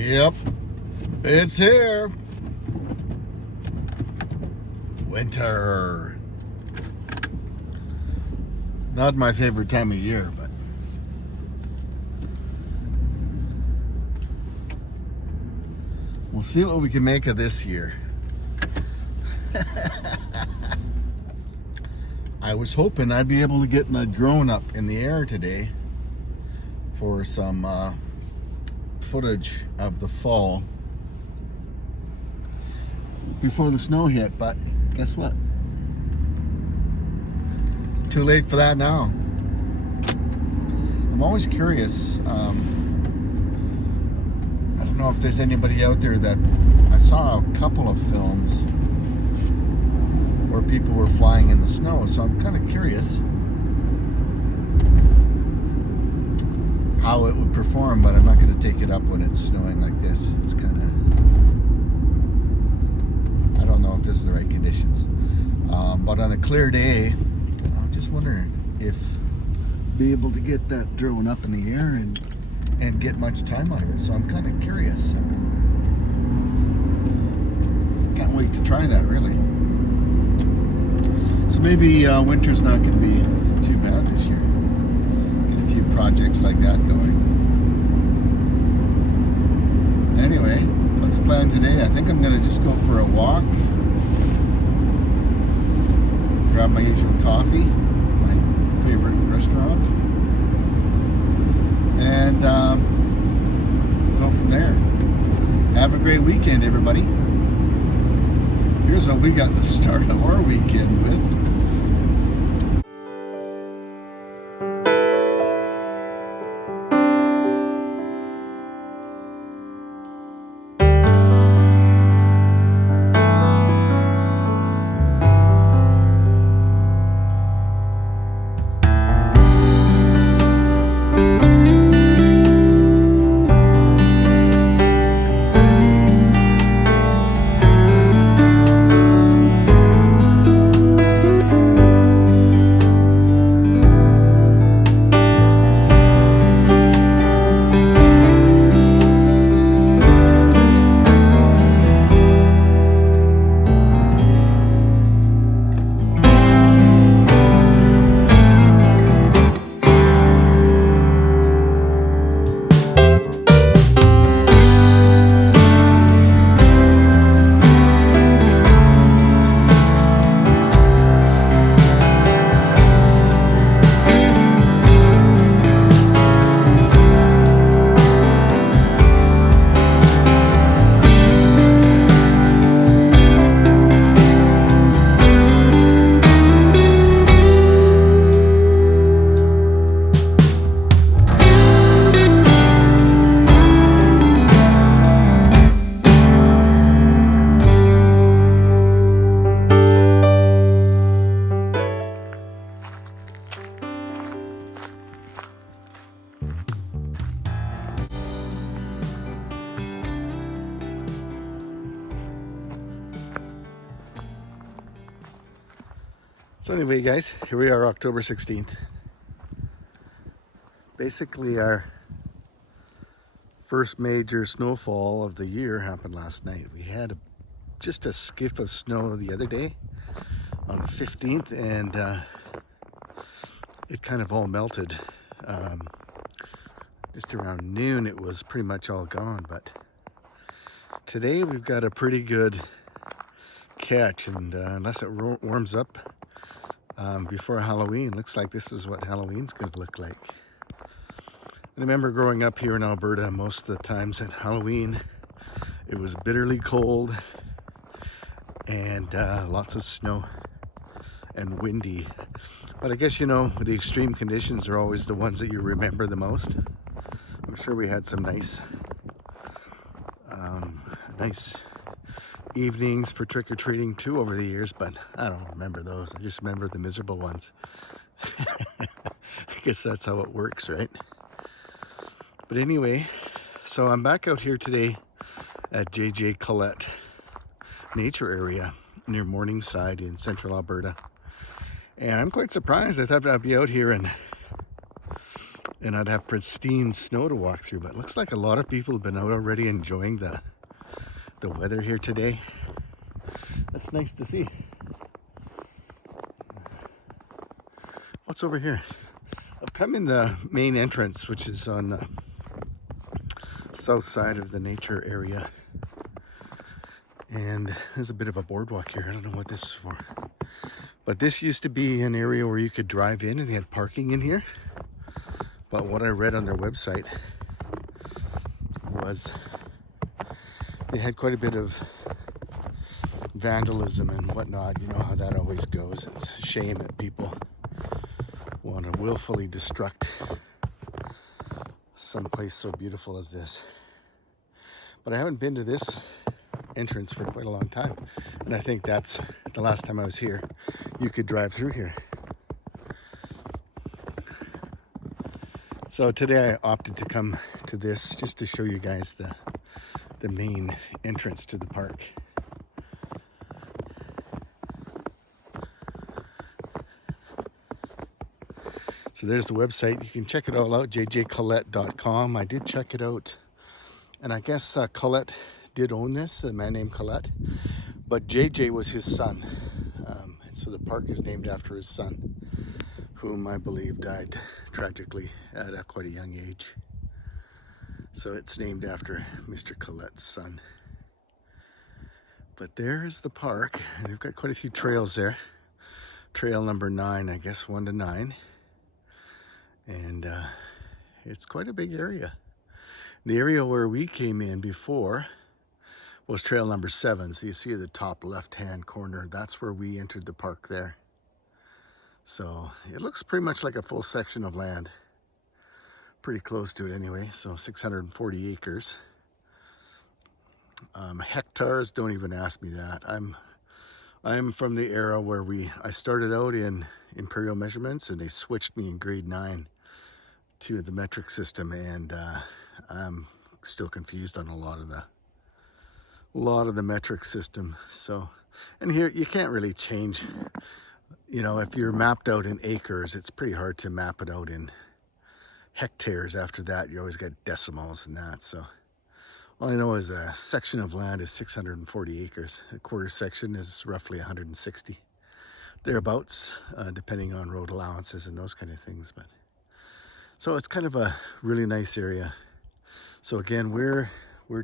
Yep, it's here. Winter. Not my favorite time of year, but we'll see what we can make of this year. I was hoping I'd be able to get my drone up in the air today for some footage of the fall before the snow hit, but guess what? It's too late for that now. I'm always curious. I don't know if there's anybody out there that I saw a couple of films where people were flying in the snow, so I'm kind of curious how it would perform, but I'm not going to take it up when it's snowing like this. It's kind of, I don't know if this is the right conditions. But on a clear day, I'm just wondering if be able to get that drone up in the air and get much time out of it. So I'm kind of curious. Can't wait to try that, really. So maybe winter's not going to be too bad this year. Get a few projects like that going. Anyway, what's the plan today? I think I'm going to just go for a walk, grab my usual coffee, my favorite restaurant, and go from there. Have a great weekend, everybody. Here's what we got to start our weekend with. So anyway, guys, here we are, October 16th. Basically, our first major snowfall of the year happened last night. We had just a skiff of snow the other day on the 15th, and it kind of all melted. Just around noon, it was pretty much all gone, but today we've got a pretty good catch, and unless it warms up before Halloween, looks like this is what Halloween's going to look like. I remember growing up here in Alberta, most of the times at Halloween, it was bitterly cold and lots of snow and windy. But I guess, you know, the extreme conditions are always the ones that you remember the most. I'm sure we had some nice evenings for trick-or-treating too over the years, but I don't remember those. I just remember the miserable ones. I guess that's how it works, right? But anyway, so I'm back out here today at Collett nature area near Morningside in Central Alberta. And I'm quite surprised. I thought I'd be out here and and I'd have pristine snow to walk through. But it looks like a lot of people have been out already enjoying the weather here today. That's nice to see. What's over here? I've come in the main entrance, which is on the south side of the nature area. And there's a bit of a boardwalk here. I don't know what this is for. But this used to be an area where you could drive in and they had parking in here. But what I read on their website was they had quite a bit of vandalism and whatnot. You know how that always goes. It's a shame that people want to willfully destruct someplace so beautiful as this. But I haven't been to this entrance for quite a long time, and I think that's the last time I was here. You could drive through here. So today I opted to come to this just to show you guys the main entrance to the park. So there's the website. You can check it all out, jjcollett.com. I did check it out, and I guess Collett did own this, a man named Collett, but JJ was his son. So the park is named after his son, whom I believe died tragically at quite a young age. So it's named after Mr. Collett's son. But there's the park. They've got quite a few trails there. Trail number 9, I guess 1 to 9. And it's quite a big area. The area where we came in before was trail number 7. So you see the top left-hand corner, that's where we entered the park there. So it looks pretty much like a full section of land. Pretty close to it anyway, so 640 acres. Hectares, don't even ask me that. I'm from the era where I started out in imperial measurements, and they switched me in grade 9 to the metric system, and I'm still confused on a lot of the metric system. So, and here you can't really change, you know, if you're mapped out in acres, it's pretty hard to map it out in hectares. After that, you always get decimals and that. So all I know is a section of land is 640 acres. A quarter section is roughly 160, thereabouts, depending on road allowances and those kind of things. But so it's kind of a really nice area. So again, we're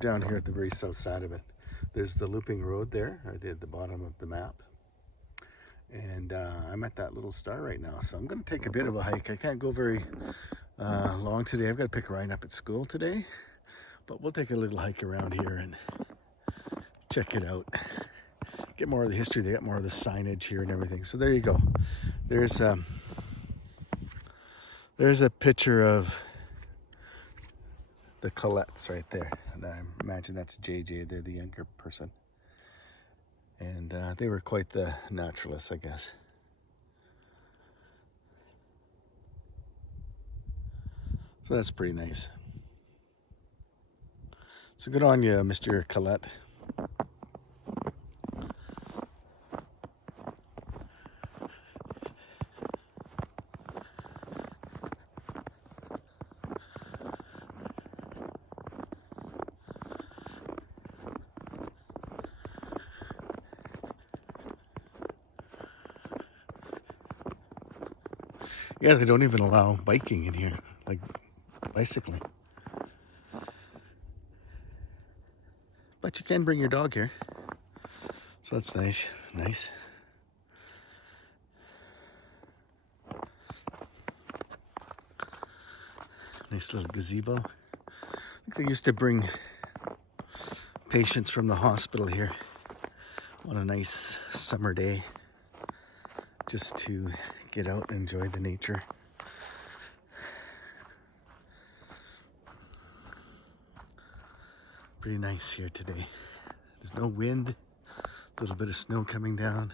down here at the very south side of it. There's the looping road there, right at the bottom of the map. And I'm at that little star right now. So I'm going to take a bit of a hike. I can't go very long today. I've got to pick Ryan up at school today. But we'll take a little hike around here and check it out. Get more of the history. They got more of the signage here and everything. So there you go. There's a picture of the Colletts right there. And I imagine that's JJ. They're the younger person. And they were quite the naturalists, I guess. So that's pretty nice. So good on you, Mr. Collett. Yeah, they don't even allow biking in here, like bicycling. But you can bring your dog here. So that's nice. Nice. Nice little gazebo. I think they used to bring patients from the hospital here on a nice summer day just to get out and enjoy the nature. Pretty nice here today. There's no wind, a little bit of snow coming down.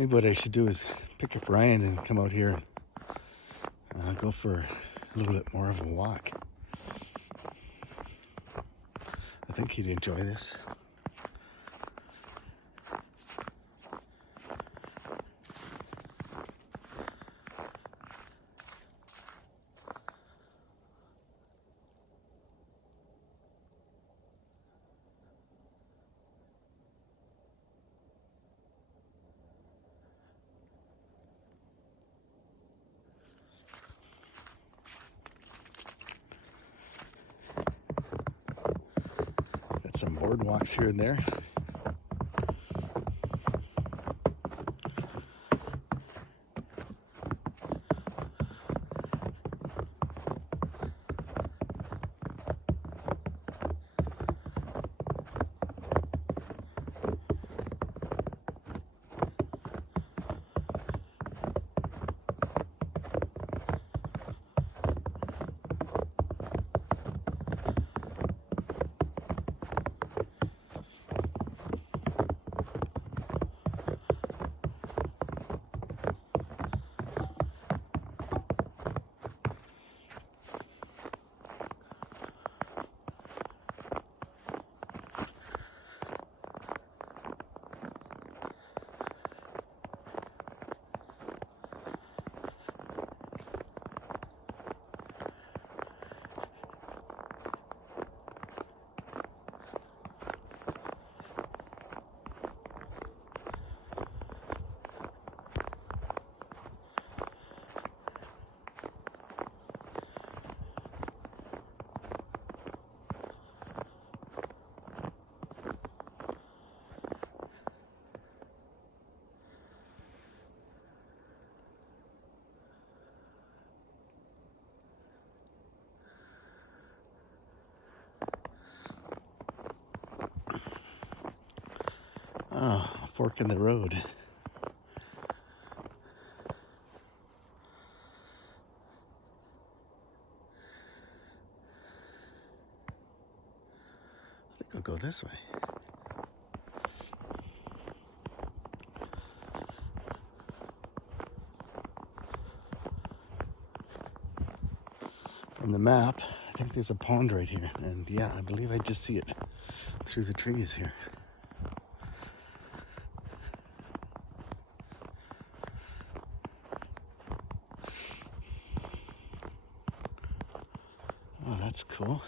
Maybe what I should do is pick up Ryan and come out here and go for a little bit more of a walk. I think he'd enjoy this. Got some boardwalks here and there. Oh, a fork in the road. I think I'll go this way. From the map, I think there's a pond right here. And yeah, I believe I just see it through the trees here. Oh, that's cool.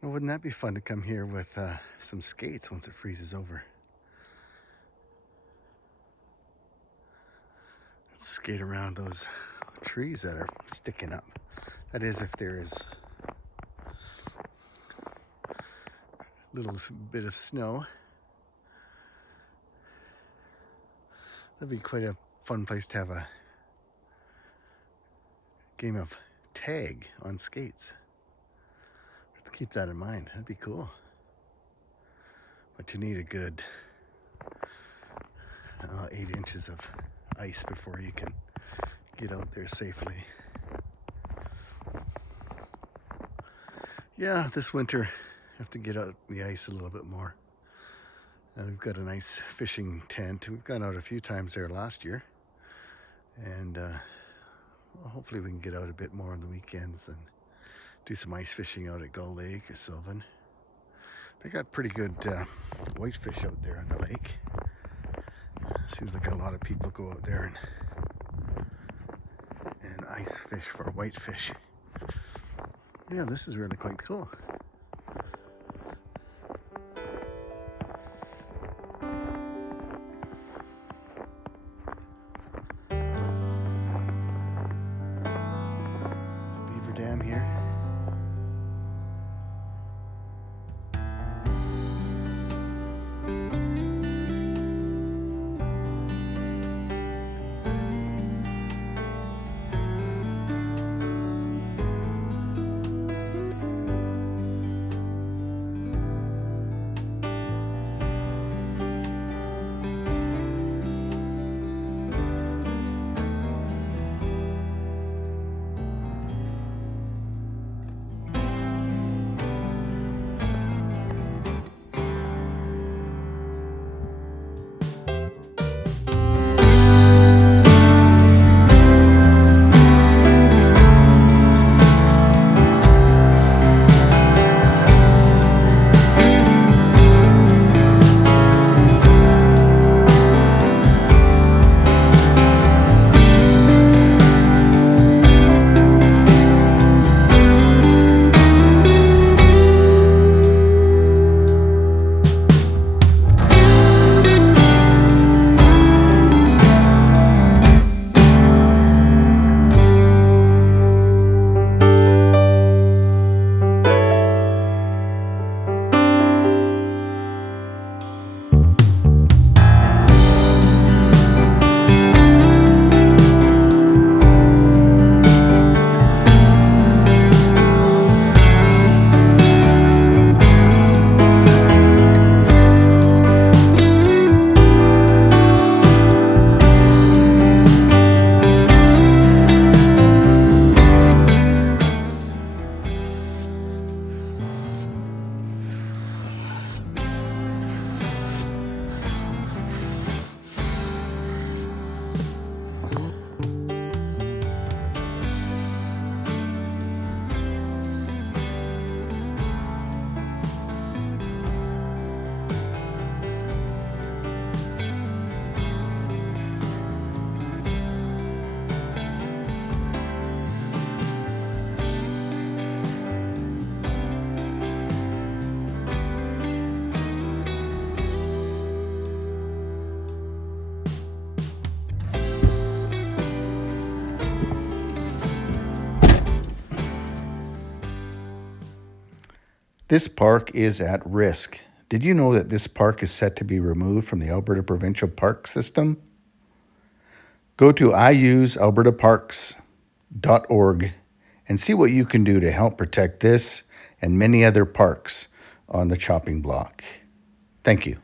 Well, wouldn't that be fun to come here with some skates once it freezes over? Let's skate around those trees that are sticking up. That is, if there is a little bit of snow. That'd be quite a fun place to have a game of tag on skates. Have to keep that in mind. That'd be cool. But you need a good 8 inches of ice before you can get out there safely. Yeah, this winter I have to get out the ice a little bit more. We've got a nice fishing tent. We've gone out a few times there last year, and well, hopefully we can get out a bit more on the weekends and do some ice fishing out at Gull Lake or Sylvan. They got pretty good whitefish out there on the lake. Seems like a lot of people go out there and ice fish for whitefish. Yeah, this is really quite cool. Beaver Dam here. This park is at risk. Did you know that this park is set to be removed from the Alberta Provincial Park System? Go to iusealbertaparks.org and see what you can do to help protect this and many other parks on the chopping block. Thank you.